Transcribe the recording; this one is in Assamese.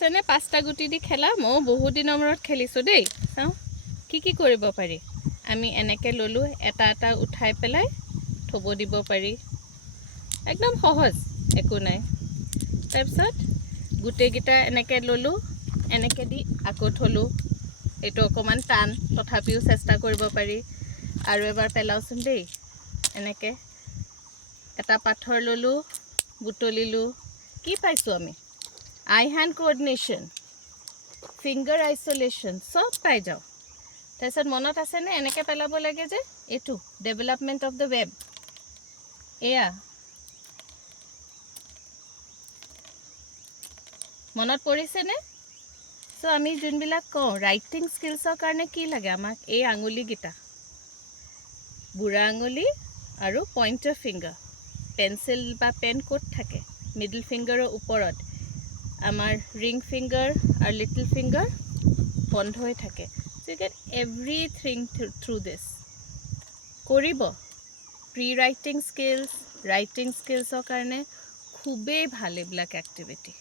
তেনে 5টা গুটি দি খেলা মই বহুত দিনৰ মূৰত খেলিছো দেই চাও কি কৰিব পাৰি আমি এনেকে ললো এটা এটা উঠাই পেলাই থব দিব পাৰি একদম সহজ একো নাই তাৰপিছত গুটেগিটা এনেকে ললো এনেকে দি আকৌ থলো এটো অকমান টান তথাপিও চেষ্টা কৰিব পাৰি আৰু এবাৰ পেলাওচোন দেই এনেকে এটা পাথৰ ললো বুটলিলো কি পাইছো আমি eye hand coordination finger isolation সব পাই যাও তাৰপিছত মনত আছে নে এনেকে পেলাব লাগে যে এটো ডেভেলপমেন্ট অফ দ্য ওয়েব এয়া মনত পৰিছে নে সো আমি যোনবিলাক কওঁ ৰাইটিং স্কিলছৰ কাৰণে কি লাগে আমাক এই আঙুলি গিটা বুঢ়া আঙুলি আৰু পইন্টাৰ ফিংগাৰ পেন্সিল বা পেন কোট থাকে মিডল ফিংগাৰৰ ওপৰত আমাৰ ring finger আৰু little finger বন্ধ হৈ থাকে so you get everything through this কৰিব প্ৰি ৰাইটিং স্কিলছ ৰাইটিং স্কিলছৰ কাৰণে খুবেই ভাল এইবিলাক এক্টিভিটি